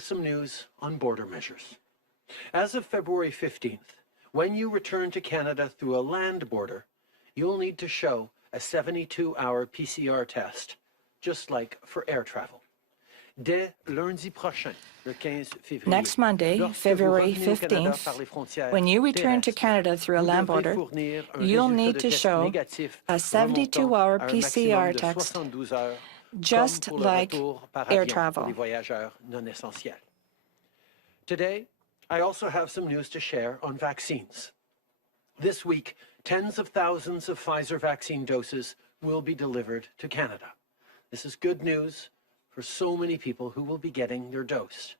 with some news on border measures. As of February 15th, when you return to Canada through a land border, you'll need to show a 72-hour PCR test, just like for air travel. Next Monday, February 15th, when you return to Canada through a land border, you'll need to show a 72-hour PCR test, just like air travel. Today, I also have some news to share on vaccines. This week, tens of thousands of Pfizer vaccine doses will be delivered to Canada. This is good news for so many people who will be getting their dose.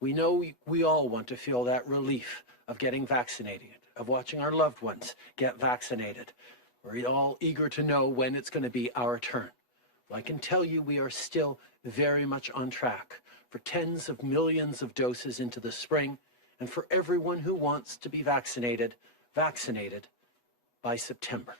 We know we all want to feel that relief of getting vaccinated, of watching our loved ones get vaccinated. We're all eager to know when it's going to be our turn. Well, I can tell you we are still very much on track for tens of millions of doses into the spring, and for everyone who wants to be vaccinated by September.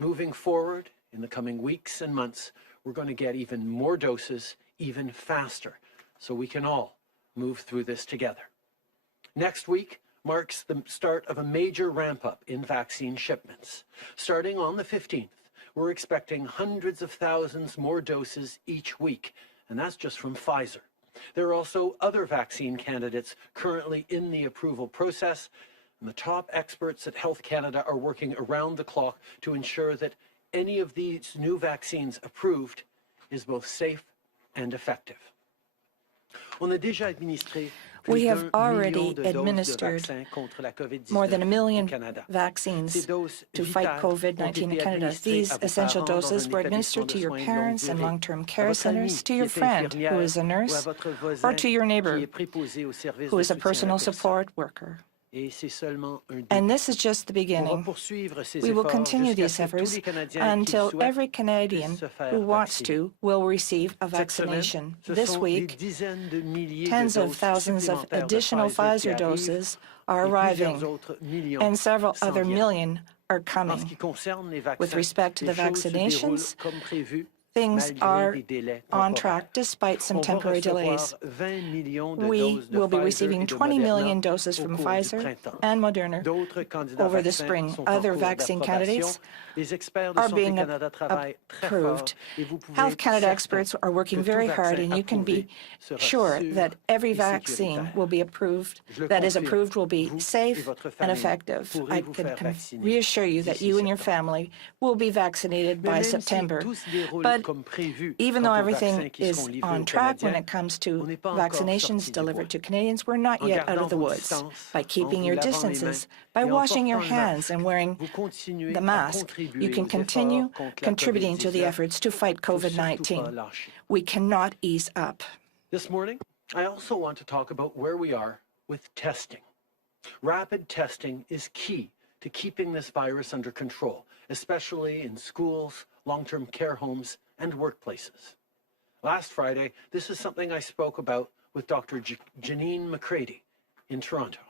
Moving forward in the coming weeks and months, we're going to get even more doses, even faster, so we can all move through this together. Next week marks the start of a major ramp-up in vaccine shipments. Starting on the 15th, we're expecting hundreds of thousands more doses each week, and that's just from Pfizer. There are also other vaccine candidates currently in the approval process, and the top experts at Health Canada are working around the clock to ensure that any of these new vaccines approved is both safe and effective. We have already administered more than 1 million vaccines to fight COVID-19 in Canada. These essential doses were administered to your parents in long-term care centers, to your friend who is a nurse, or to your neighbor who is a personal support worker. And this is just the beginning. We will continue these efforts until every Canadian who wants to will receive a vaccination. This week, tens of thousands of additional Pfizer doses are arriving, and several other million are coming. With respect to the vaccinations, things are on track despite some temporary delays. We will be receiving 20 million doses from Pfizer and Moderna over the spring. Other vaccine candidates are being approved. Health Canada experts are working very hard, and you can be sure that every vaccine will be approved, that is approved, will be safe and effective. I can reassure you that you and your family will be vaccinated by September. But even though everything is on track when it comes to vaccinations delivered to Canadians, we're not yet out of the woods. By keeping your distances, by washing your hands and wearing the mask, you can continue contributing to the efforts to fight COVID-19. We cannot ease up. This morning, I also want to talk about where we are with testing. Rapid testing is key to keeping this virus under control, especially in schools, long-term care homes, and workplaces. Last Friday, this is something I spoke about with Dr. Janine McCready in Toronto.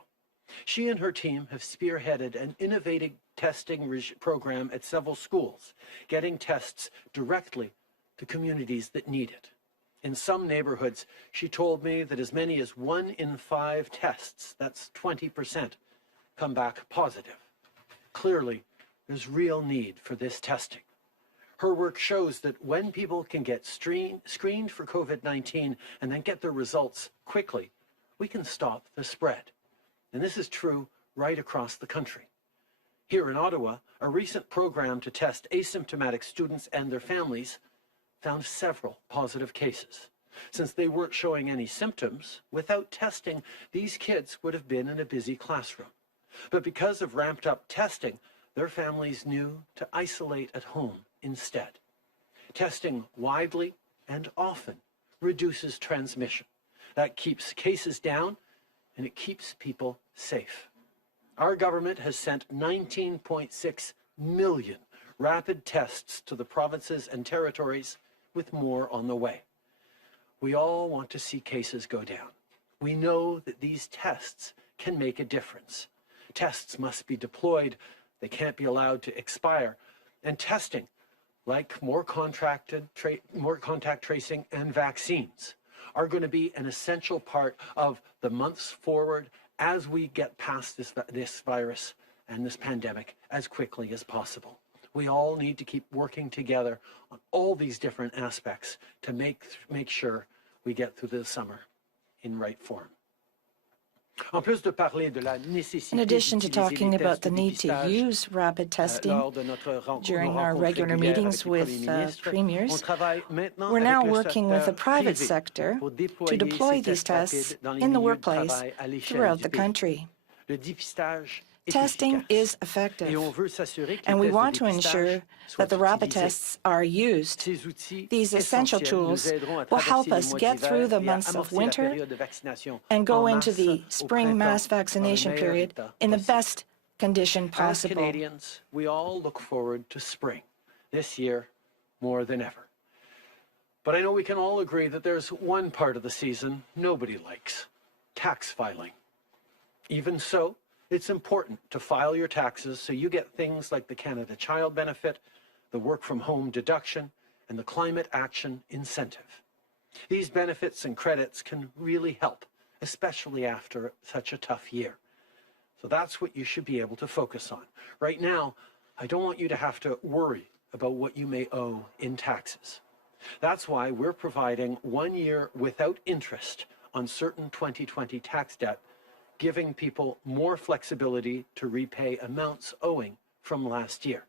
She and her team have spearheaded an innovative testing program at several schools, getting tests directly to communities that need it. In some neighborhoods, she told me that as many as 1 in 5 tests, that's 20%, come back positive. Clearly, there's real need for this testing. Her work shows that when people can get screened for COVID-19 and then get their results quickly, we can stop the spread. And this is true right across the country. Here in Ottawa, a recent program to test asymptomatic students and their families found several positive cases. Since they weren't showing any symptoms, without testing, these kids would have been in a busy classroom. But because of ramped up testing, their families knew to isolate at home instead. Testing widely and often reduces transmission. That keeps cases down, and it keeps people safe. Our government has sent 19.6 million rapid tests to the provinces and territories, with more on the way. We all want to see cases go down. We know that these tests can make a difference. Tests must be deployed. They can't be allowed to expire. And testing, like more contact tracing and vaccines, are going to be an essential part of the months forward as we get past this virus and this pandemic as quickly as possible. We all need to keep working together on all these different aspects to make sure we get through the summer in right form. In addition to talking about the need to use rapid testing during our regular meetings with premiers, we're now working with the private sector to deploy these tests in the workplace throughout the country. Testing is effective, and we want to ensure that the rapid tests are used. These essential tools will help us get through the months of winter and go into the spring mass vaccination period in the best condition possible. As Canadians, we all look forward to spring this year more than ever. But I know we can all agree that there's one part of the season nobody likes: tax filing. Even so, it's important to file your taxes so you get things like the Canada Child Benefit, the Work From Home deduction, and the Climate Action Incentive. These benefits and credits can really help, especially after such a tough year. So that's what you should be able to focus on. Right now, I don't want you to have to worry about what you may owe in taxes. That's why we're providing 1 year without interest on certain 2020 tax debt, giving people more flexibility to repay amounts owing from last year.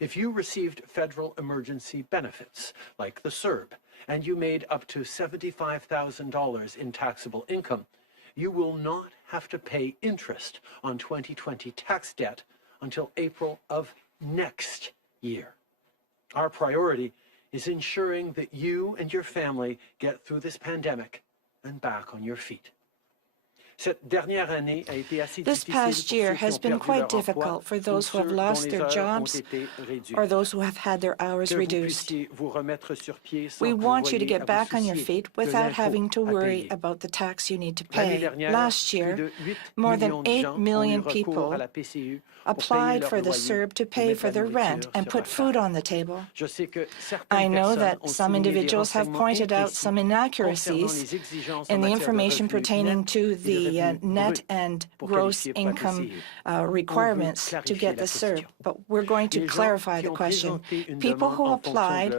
If you received federal emergency benefits, like the CERB, and you made up to $75,000 in taxable income, you will not have to pay interest on 2020 tax debt until April of next year. Our priority is ensuring that you and your family get through this pandemic and back on your feet. This past year has been quite difficult for those who have lost their jobs or those who have had their hours reduced. We want you to get back on your feet without having to worry about the tax you need to pay. Last year, more than 8 million people applied for the CERB to pay for their rent and put food on the table. I know that some individuals have pointed out some inaccuracies in the information pertaining to the net and gross income requirements to get the CERB, but we're going to clarify the question. People who applied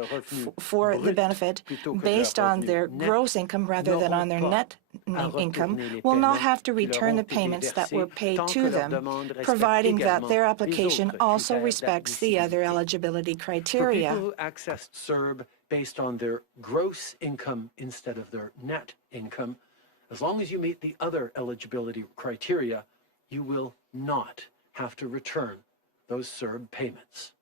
for the benefit based on their gross income rather than on their net income will not have to return the payments that were paid to them, providing that their application also respects the other eligibility criteria. For people who accessed CERB based on their gross income instead of their net income, as long as you meet the other eligibility criteria, you will not have to return those CERB payments.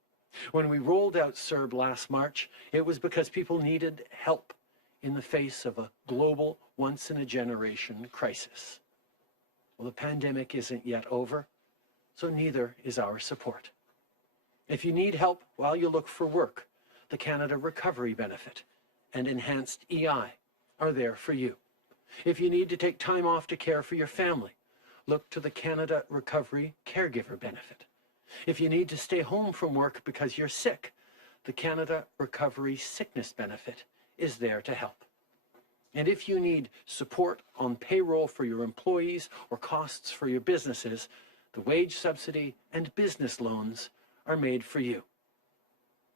When we rolled out CERB last March, it was because people needed help in the face of a global, once-in-a-generation crisis. Well, the pandemic isn't yet over, so neither is our support. If you need help while you look for work, the Canada Recovery Benefit and Enhanced EI are there for you. If you need to take time off to care for your family, look to the Canada Recovery Caregiver Benefit. If you need to stay home from work because you're sick, the Canada Recovery Sickness Benefit is there to help. And if you need support on payroll for your employees or costs for your businesses, the wage subsidy and business loans are made for you.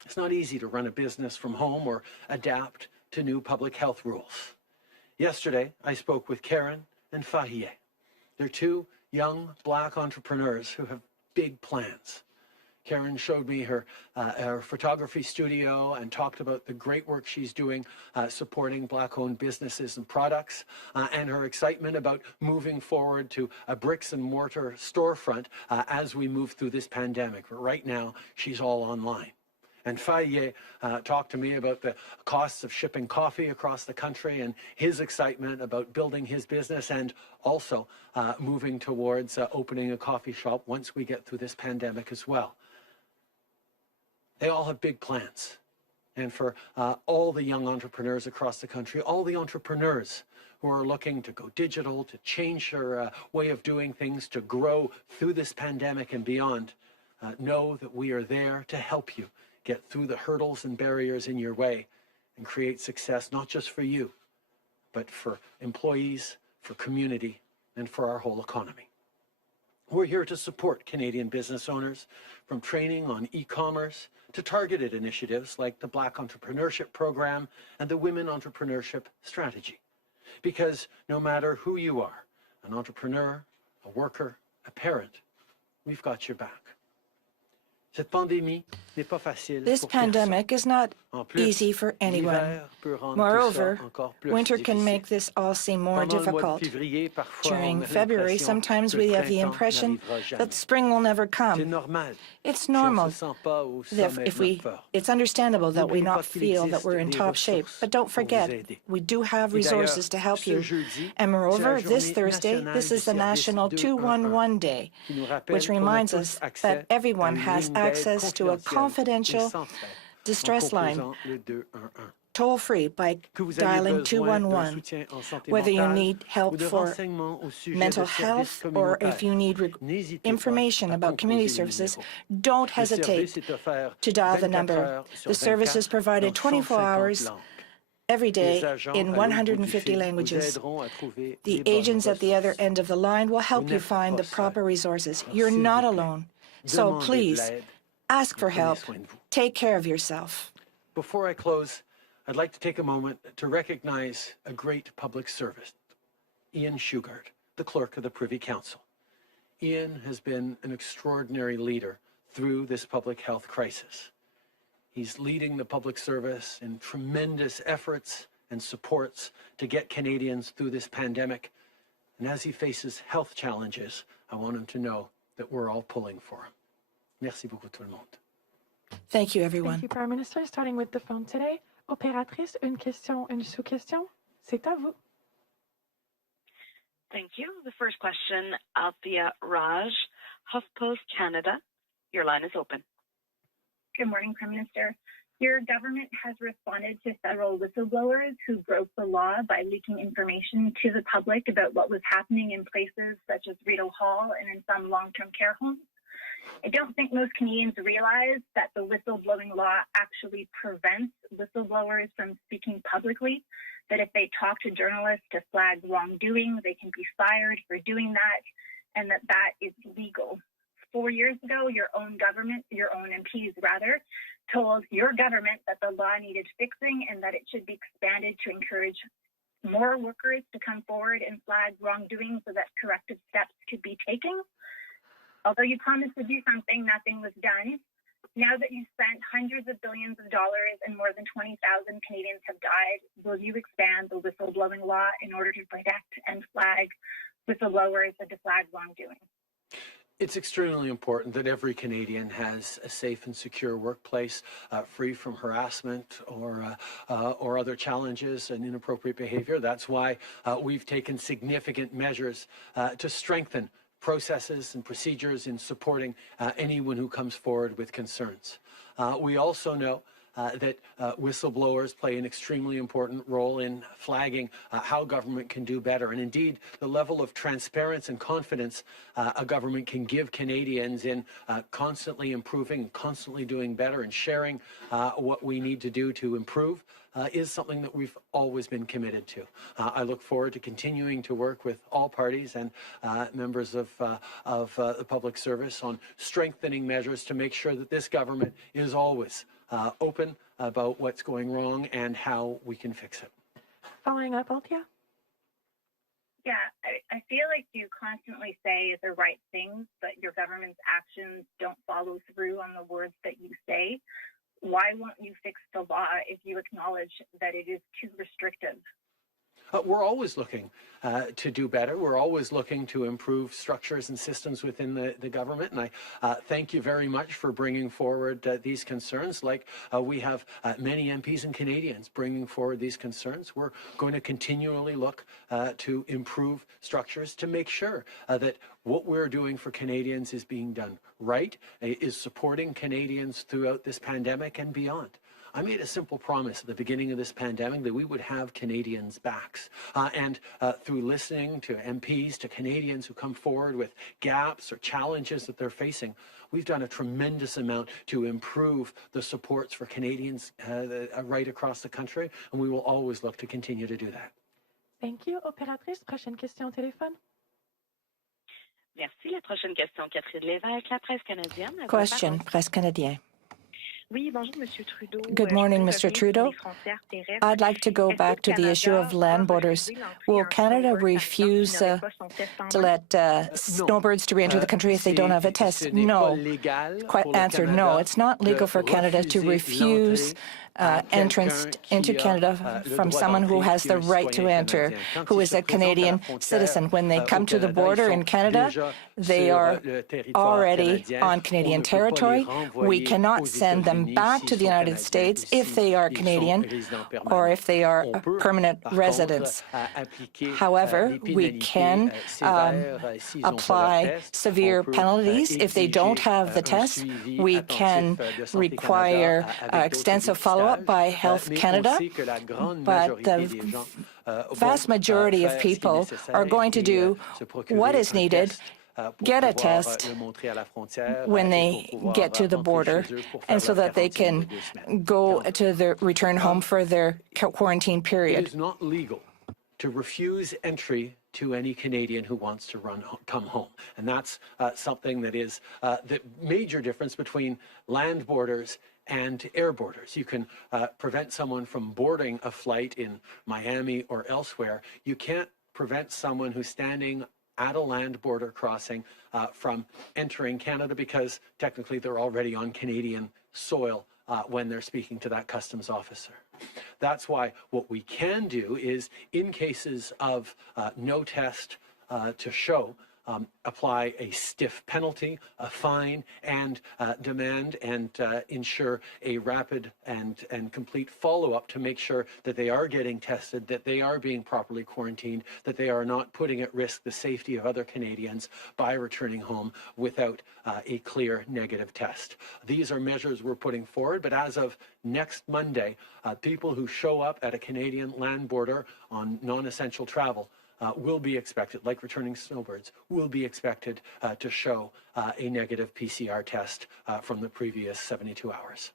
It's not easy to run a business from home or adapt to new public health rules. Yesterday, I spoke with Karen and Fahie. They're two young Black entrepreneurs who have big plans. Karen showed me her photography studio and talked about the great work she's doing supporting Black-owned businesses and products, and her excitement about moving forward to a bricks-and-mortar storefront as we move through this pandemic. But right now, she's all online. And Fahie talked to me about the costs of shipping coffee across the country and his excitement about building his business and also moving towards opening a coffee shop once we get through this pandemic as well. They all have big plans. And for all the young entrepreneurs across the country, all the entrepreneurs who are looking to go digital, to change their way of doing things, to grow through this pandemic and beyond, know that we are there to help you get through the hurdles and barriers in your way and create success not just for you, but for employees, for community, and for our whole economy. We're here to support Canadian business owners, from training on e-commerce to targeted initiatives like the Black Entrepreneurship Program and the Women Entrepreneurship Strategy. Because no matter who you are, an entrepreneur, a worker, a parent, we've got your back. This pandemic is not easy for anyone. Moreover, winter can make this all seem more difficult. During February, sometimes we have the impression that spring will never come. It's normal. It's understandable that we not feel that we're in top shape, but don't forget, we do have resources to help you. And moreover, this Thursday, this is the National 211 Day, which reminds us that everyone has access to a confidential distress line, toll-free, by dialing 211, whether you need help for mental health or if you need information about community services. Don't hesitate to dial the number. The service is provided 24 hours every day in 150 languages. The agents at the other end of the line will help you find the proper resources. You're not alone. So please, ask for help. Take care of yourself. Before I close, I'd like to take a moment to recognize a great public servant, Ian Shugart, the Clerk of the Privy Council. Ian has been an extraordinary leader through this public health crisis. He's leading the public service in tremendous efforts and supports to get Canadians through this pandemic. And as he faces health challenges, I want him to know that we're all pulling for him. Merci beaucoup tout le monde. Thank you, everyone. Thank you, Prime Minister. Starting with the phone today. Opératrice, une question, une sous-question. C'est à vous. Thank you. The first question, Althea Raj, HuffPost Canada. Your line is open. Good morning, Prime Minister. Your government has responded to several whistleblowers who broke the law by leaking information to the public about what was happening in places such as Rideau Hall and in some long-term care homes. I don't think most Canadians realize that the whistleblowing law actually prevents whistleblowers from speaking publicly, that if they talk to journalists to flag wrongdoing, they can be fired for doing that, and that that is legal. 4 years ago, your own government, your own MPs rather, told your government that the law needed fixing and that it should be expanded to encourage more workers to come forward and flag wrongdoing so that corrective steps could be taken. Although you promised to do something, nothing was done. Now that you've spent hundreds of billions of dollars and more than 20,000 Canadians have died, will you expand the whistleblowing law in order to protect and flag whistleblowers and to flag wrongdoing? It's extremely important that every Canadian has a safe and secure workplace, free from harassment or other challenges and inappropriate behavior. That's why we've taken significant measures to strengthen processes and procedures in supporting anyone who comes forward with concerns. We also know that whistleblowers play an extremely important role in flagging how government can do better. And indeed, the level of transparency and confidence a government can give Canadians in constantly improving, constantly doing better and sharing what we need to do to improve is something that we've always been committed to. I look forward to continuing to work with all parties and members of the public service on strengthening measures to make sure that this government is always open about what's going wrong and how we can fix it. Following up, Althea? Yeah, I feel like you constantly say the right things, but your government's actions don't follow through on the words that you say. Why won't you fix the law if you acknowledge that it is too restrictive? We're always looking to do better. We're always looking to improve structures and systems within the government. And I thank you very much for bringing forward these concerns. Like we have many MPs and Canadians bringing forward these concerns. We're going to continually look to improve structures to make sure that what we're doing for Canadians is being done right, is supporting Canadians throughout this pandemic and beyond. I made a simple promise at the beginning of this pandemic that we would have Canadians' backs. And through listening to MPs, to Canadians who come forward with gaps or challenges that they're facing, we've done a tremendous amount to improve the supports for Canadians right across the country, and we will always look to continue to do that. Thank you. Opératrice, prochaine question au téléphone. Merci. La prochaine question, Catherine Lévesque, la presse canadienne. À vos Question, paroles. Presse Canadienne. Oui, bonjour, Monsieur Trudeau. Good morning, Mr. Trudeau. I'd like to go back to the issue of land borders. Will Canada refuse to let snowbirds to re-enter the country if they don't have a test? No. Answer, no. It's not legal for Canada to refuse entrance into Canada from someone who has the right to enter, who is a Canadian citizen. When they come to the border in Canada, they are already on Canadian territory. We cannot send them back to the United States if they are Canadian or if they are permanent residents. However, we can apply severe penalties if they don't have the test. We can require extensive follow-up by Health Canada, but the vast majority of people are going to do what is needed, get a test when they get to the border, and so that they can go to their return home for their quarantine period. It is not legal to refuse entry to any Canadian who wants to come home. And that's something that is the major difference between land borders and air borders. You can prevent someone from boarding a flight in Miami or elsewhere. You can't prevent someone who's standing at a land border crossing from entering Canada because technically they're already on Canadian soil when they're speaking to that customs officer. That's why what we can do is, in cases of no test to show, apply a stiff penalty, a fine, and demand and ensure a rapid and complete follow-up to make sure that they are getting tested, that they are being properly quarantined, that they are not putting at risk the safety of other Canadians by returning home without a clear negative test. These are measures we're putting forward, but as of next Monday, people who show up at a Canadian land border on non-essential travel will be expected, like returning snowbirds, will be expected to show a negative PCR test from the previous 72 hours.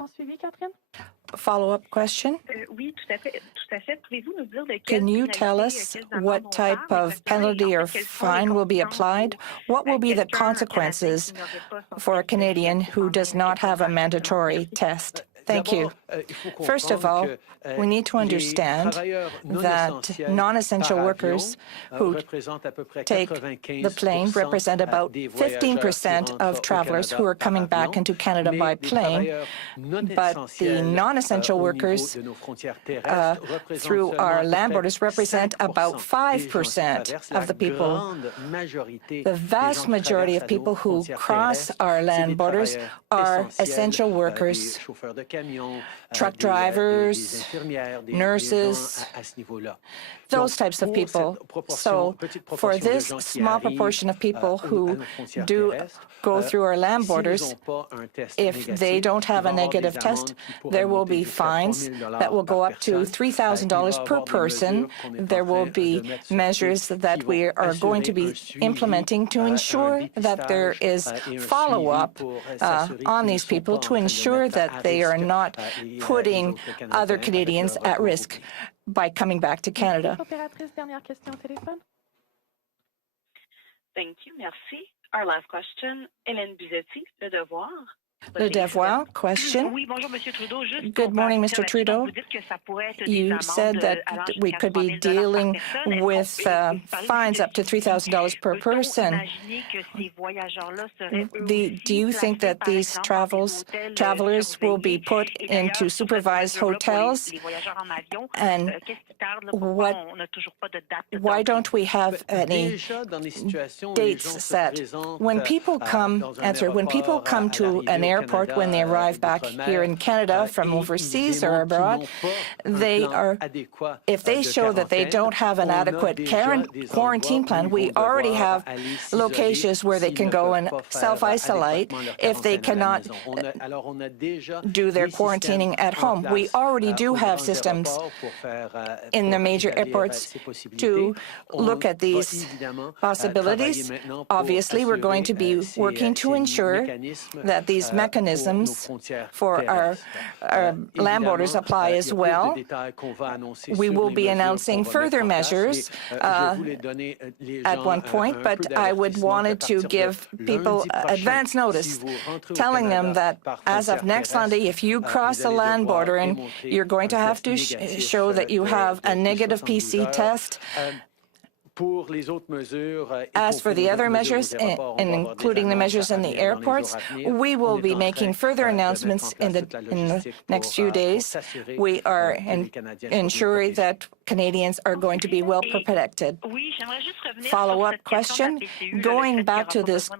En suivi, Catherine? Follow-up question. Oui, tout à fait. Pouvez-vous nous dire de quelle Can you pénalité, tell us quels amendes what on type parle of exactement, penalty et or en fait, quelles sont les fine will be conséquences applied? pour What will be the quelqu'un, un Canadien consequences qui n'aurait pas son for a test Canadian négatif who en does main not have a pour mandatory Merci. test? Thank you. First of all, we need to understand that non-essential workers who take the plane represent about 15% of travelers who are coming back into Canada by plane, but the non-essential workers through our land borders represent about 5% of the people. The vast majority of people who cross our land borders are essential workers, truck drivers, nurses, those types of people. So for this small proportion of people who do go through our land borders, if they don't have a negative test, there will be fines that will go up to $3,000 per person. There will be measures that we are going to be implementing to ensure that there is follow-up on these people, to ensure that they are not putting other Canadians at risk by coming back to Canada. Opératrice, dernière question au téléphone. Thank you, merci. Our last question, Hélène Buzetti, Le Devoir. Le Devoir, question. Good morning, Mr. Trudeau. You said that we could be dealing with fines up to $3,000 per person. Do you think that these travelers will be put into supervised hotels? And why don't we have any dates set? When people come to an airport, when they arrive back here in Canada from overseas or abroad, if they show that they don't have an adequate quarantine plan, we already have locations where they can go and self-isolate if they cannot do their quarantining at home. We already do have systems in the major airports to look at these possibilities. Obviously, we're going to be working to ensure that these mechanisms for our land borders apply as well. We will be announcing further measures at one point, but I would wanted to give people advance notice, telling them that as of next Monday, if you cross a land border and you're going to have to show that you have a negative PC test. As for the other measures, including the measures in the airports, we will be making further announcements in the next few days. We are ensuring that Canadians are going to be well protected. Follow-up question, going back to this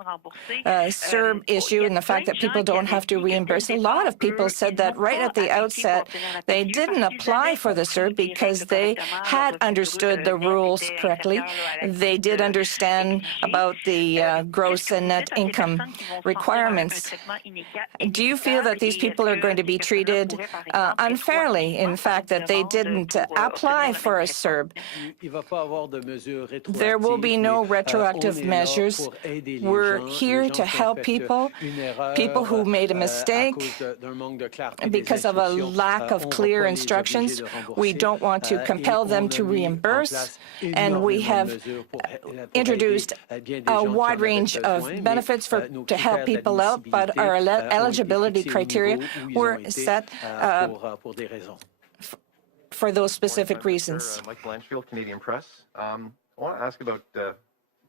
CERB issue and the fact that people don't have to reimburse. A lot of people said that right at the outset, they didn't apply for the CERB because they had understood the rules correctly. They did understand about the gross and net income requirements. Do you feel that these people are going to be treated unfairly, in fact, that they didn't apply for a CERB? There will be no retroactive measures. We're here to help people who made a mistake because of a lack of clear instructions. We don't want to compel them to reimburse, and we have introduced a wide range of benefits to help people out, but our eligibility criteria were set for those specific reasons. Mike Blanchfield, Canadian Press. I want to ask about,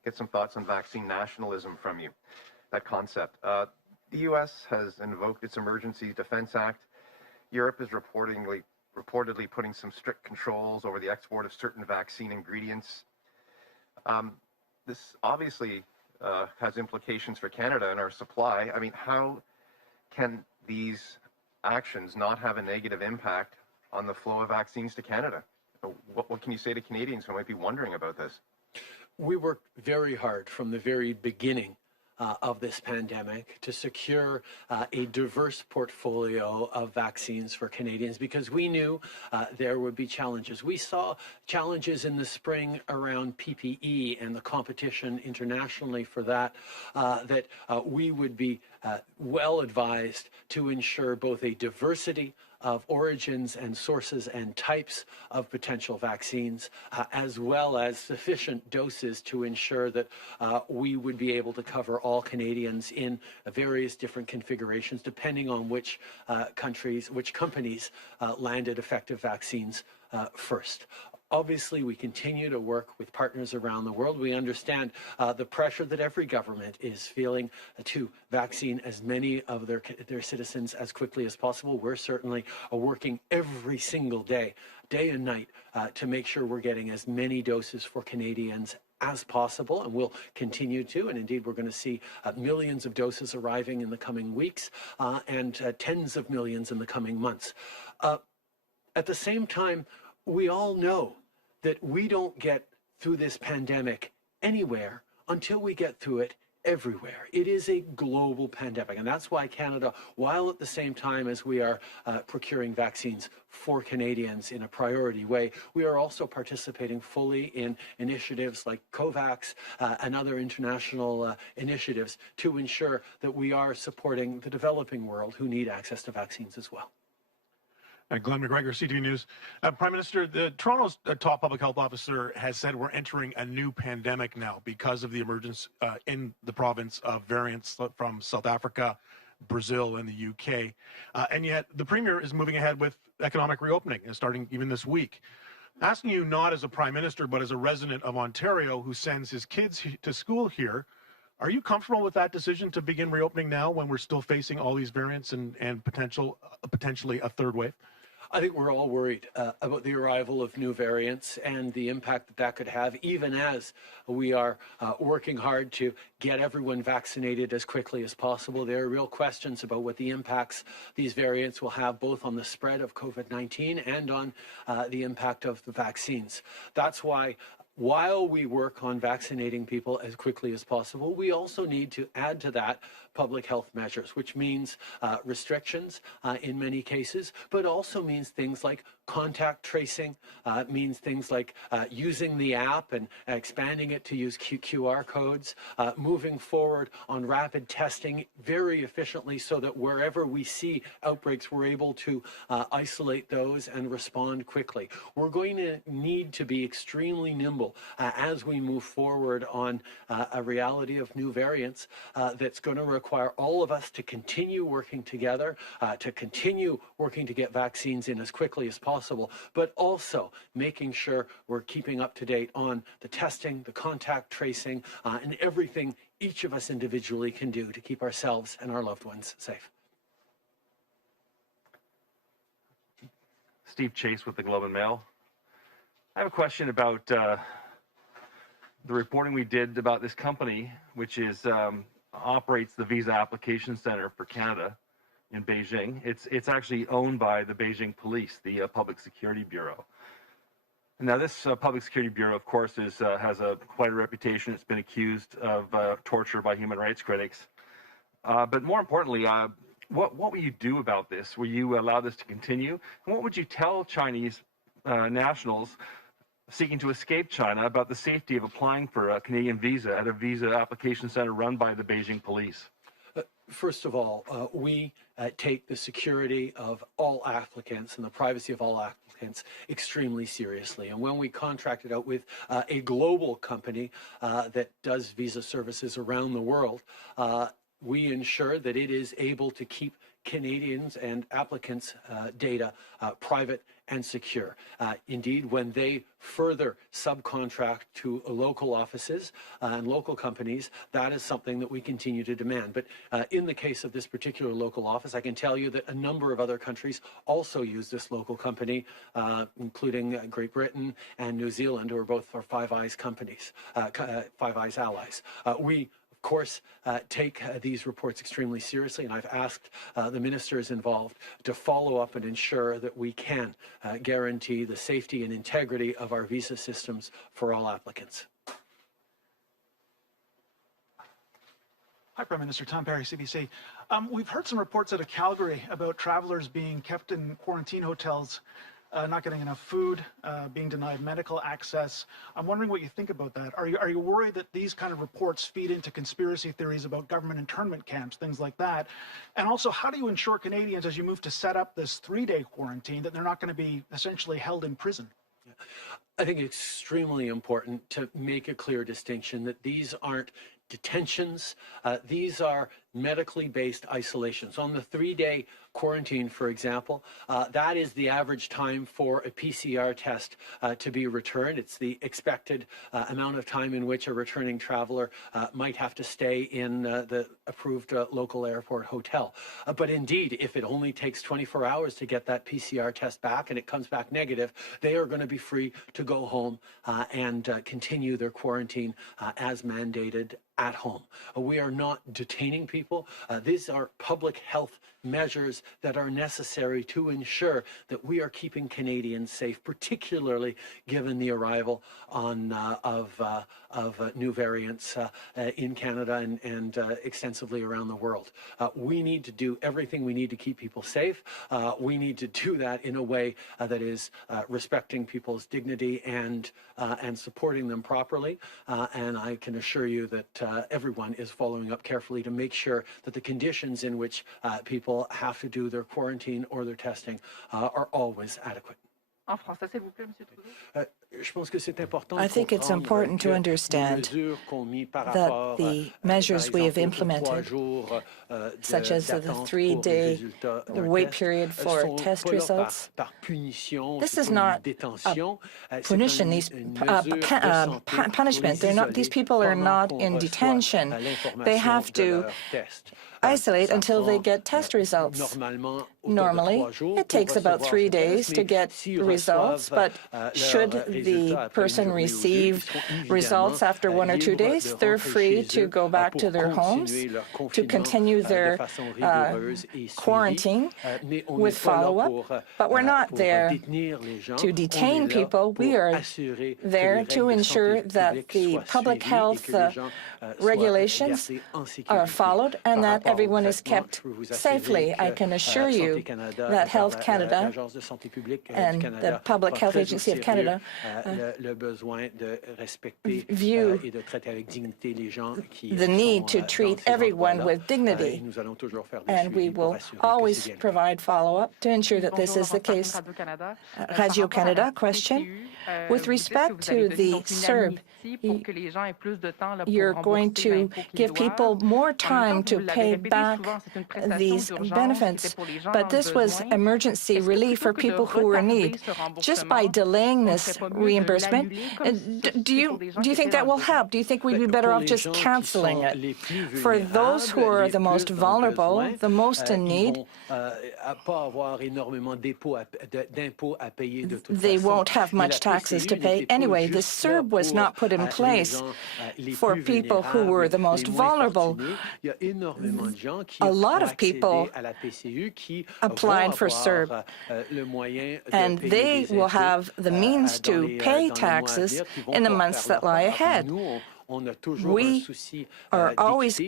get some thoughts on vaccine nationalism from you, that concept. The U.S. has invoked its Emergency Defense Act. Europe is reportedly putting some strict controls over the export of certain vaccine ingredients. This obviously has implications for Canada and our supply. I mean, how can these actions not have a negative impact on the flow of vaccines to Canada? What can you say to Canadians who might be wondering about this? We worked very hard from the very beginning of this pandemic to secure a diverse portfolio of vaccines for Canadians because we knew there would be challenges. We saw challenges in the spring around PPE and the competition internationally for that, we would be well advised to ensure both a diversity of origins and sources and types of potential vaccines, as well as sufficient doses to ensure that we would be able to cover all Canadians in various different configurations, depending on which companies landed effective vaccines first. Obviously, we continue to work with partners around the world. We understand the pressure that every government is feeling to vaccine as many of their citizens as quickly as possible. We're certainly working every single day and night, to make sure we're getting as many doses for Canadians as possible, and we'll continue to. And indeed, we're going to see millions of doses arriving in the coming weeks and tens of millions in the coming months. At the same time, we all know that we don't get through this pandemic anywhere until we get through it everywhere. It is a global pandemic, and that's why Canada, while at the same time as we are procuring vaccines for Canadians in a priority way, we are also participating fully in initiatives like COVAX and other international initiatives to ensure that we are supporting the developing world who need access to vaccines as well. Glenn McGregor, CTV News. Prime Minister, Toronto's top public health officer has said we're entering a new pandemic now because of the emergence in the province of variants from South Africa, Brazil, and the UK. And yet the Premier is moving ahead with economic reopening, starting even this week. Asking you not as a Prime Minister, but as a resident of Ontario who sends his kids to school here, are you comfortable with that decision to begin reopening now when we're still facing all these variants and potentially a third wave? I think we're all worried about the arrival of new variants and the impact that that could have, even as we are working hard to get everyone vaccinated as quickly as possible. There are real questions about what the impacts these variants will have, both on the spread of COVID-19 and on the impact of the vaccines. That's why while we work on vaccinating people as quickly as possible, we also need to add to that public health measures, which means restrictions in many cases, but also means things like contact tracing, means things like using the app and expanding it to use QR codes, moving forward on rapid testing very efficiently so that wherever we see outbreaks, we're able to isolate those and respond quickly. We're going to need to be extremely nimble as we move forward on a reality of new variants that's going to require all of us to continue working together, to continue working to get vaccines in as quickly as possible, but also making sure we're keeping up to date on the testing, the contact tracing, and everything each of us individually can do to keep ourselves and our loved ones safe. Steve Chase with the Globe and Mail. I have a question about the reporting we did about this company, which is operates the Visa Application Center for Canada in Beijing. It's actually owned by the Beijing Police, the Public Security Bureau. Now, this Public Security Bureau, of course, has quite a reputation. It's been accused of torture by human rights critics. But more importantly, what will you do about this? Will you allow this to continue? And what would you tell Chinese nationals seeking to escape China about the safety of applying for a Canadian visa at a visa application center run by the Beijing Police? First of all, we take the security of all applicants and the privacy of all applicants extremely seriously. And when we contracted out with a global company that does visa services around the world, we ensure that it is able to keep Canadians and applicants' data private and secure. Indeed, when they further subcontract to local offices and local companies, that is something that we continue to demand. But in the case of this particular local office, I can tell you that a number of other countries also use this local company, including Great Britain and New Zealand, who are both our Five Eyes companies, Five Eyes allies. We of course, take these reports extremely seriously, and I've asked the ministers involved to follow up and ensure that we can guarantee the safety and integrity of our visa systems for all applicants. Hi, Prime Minister. Tom Perry, CBC. We've heard some reports out of Calgary about travelers being kept in quarantine hotels, not getting enough food, being denied medical access. I'm wondering what you think about that. Are you worried that these kind of reports feed into conspiracy theories about government internment camps, things like that? And also, how do you ensure Canadians, as you move to set up this 3-day quarantine, that they're not going to be essentially held in prison? I think it's extremely important to make a clear distinction that these aren't detentions. These are medically based isolations. On the 3-day quarantine, for example, that is the average time for a PCR test to be returned. It's the expected amount of time in which a returning traveler might have to stay in the approved local airport hotel. But indeed, if it only takes 24 hours to get that PCR test back and it comes back negative, they are going to be free to go home and continue their quarantine as mandated at home. We are not detaining people. These are public health measures that are necessary to ensure that we are keeping Canadians safe, particularly given the arrival of new variants in Canada and extensively around the world. We need to do everything we need to keep people safe. We need to do that in a way that is respecting people's dignity and supporting them properly. And I can assure you that everyone is following up carefully to make sure that the conditions in which people have to do their quarantine or their testing are always adequate. En français, s'il vous plaît, Monsieur Trudeau. I think it's important to understand that the measures we have implemented, such as the 3-day wait period for test results, this is not a punition, punishment. These people are not in detention. They have to isolate until they get test results. Normally, it takes about 3 days to get results, but should the person receive results after 1 or 2 days, they're free to go back to their homes, to continue their quarantine with follow-up. But we're not there to detain people. We are there to ensure that the public health regulations are followed and that everyone is kept safely. I can assure you that Health Canada and the Public Health Agency of Canada view the need to treat everyone with dignity, and we will always provide follow-up to ensure that this is the case. Radio-Canada, question. With respect to the CERB, you're going to give people more time to pay back these benefits, but this was emergency relief for people who were in need. Just by delaying this reimbursement, do you think that will help? Do you think we'd be better off just canceling it? For those who are the most vulnerable, the most in need, they won't have much taxes to pay anyway. The CERB was not put in place for people who were the most vulnerable. A lot of people applied for CERB, and they will have the means to pay taxes in the months that lie ahead. We are always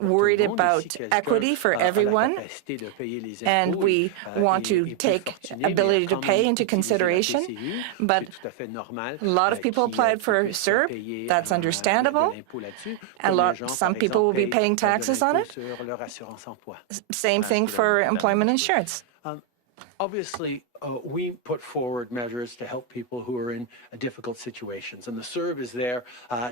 worried about equity for everyone, and we want to take ability to pay into consideration. But a lot of people applied for CERB. That's understandable. Some people will be paying taxes on it. Same thing for employment insurance. Obviously, we put forward measures to help people who are in difficult situations, and the CERB is there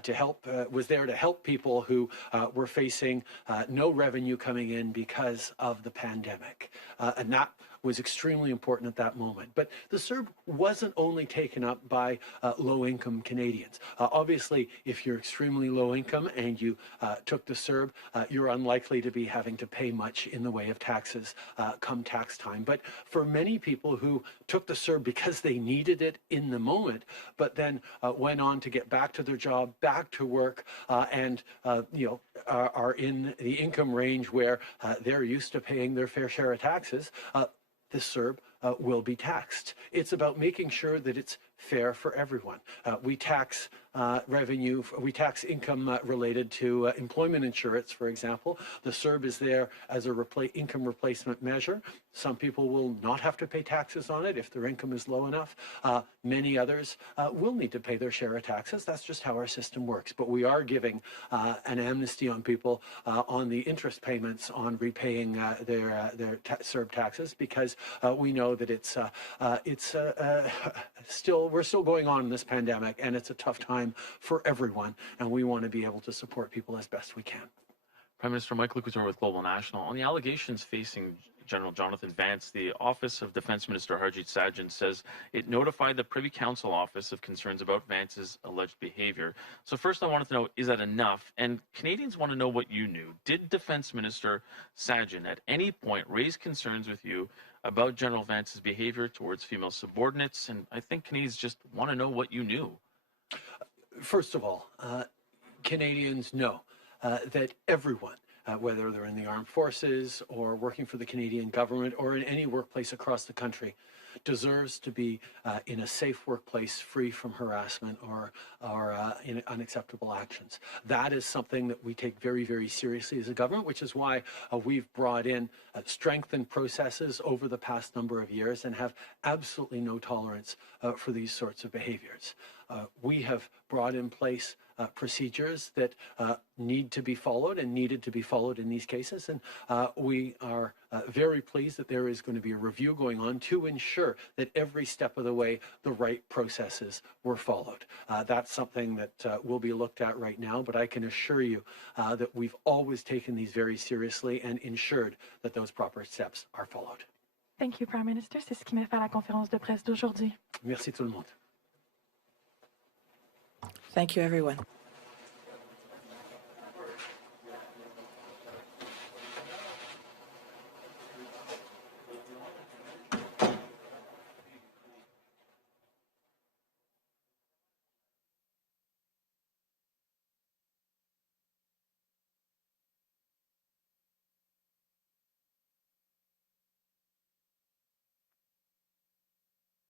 to help. Was there to help people who were facing no revenue coming in because of the pandemic, and that was extremely important at that moment. But the CERB wasn't only taken up by low-income Canadians. Obviously, if you're extremely low income and you took the CERB, you're unlikely to be having to pay much in the way of taxes come tax time. But for many people who took the CERB because they needed it in the moment, but then went on to get back to their job, back to work, and are in the income range where they're used to paying their fair share of taxes, the CERB will be taxed. It's about making sure that it's fair for everyone. We tax revenue, we tax income related to employment insurance, for example. The CERB is there as a income replacement measure. Some people will not have to pay taxes on it if their income is low enough. Many others will need to pay their share of taxes. That's just how our system works. But we are giving an amnesty on people on the interest payments on repaying their CERB taxes, because we know that we're still going on in this pandemic, and it's a tough time for everyone, and we want to be able to support people as best we can. Prime Minister Michael Couture with Global National. On the allegations facing General Jonathan Vance, the Office of Defence Minister Harjit Sajjan says it notified the Privy Council office of concerns about Vance's alleged behavior. So first I wanted to know, is that enough? And Canadians want to know what you knew. Did Defence Minister Sajjan at any point raise concerns with you about General Vance's behavior towards female subordinates? And I think Canadians just want to know what you knew. First of all, Canadians know that everyone, whether they're in the armed forces or working for the Canadian government or in any workplace across the country, deserves to be in a safe workplace, free from harassment or in unacceptable actions. That is something that we take very, very seriously as a government, which is why we've brought in strengthened processes over the past number of years and have absolutely no tolerance for these sorts of behaviors. We have brought in place procedures that need to be followed and needed to be followed in these cases. And we are very pleased that there is going to be a review going on to ensure that every step of the way the right processes were followed. That's something that will be looked at right now, but I can assure you that we've always taken these very seriously and ensured that those proper steps are followed. Thank you, Prime Minister. C'est ce qui met fin à la conférence de presse d'aujourd'hui. Merci tout le monde. Thank you, everyone.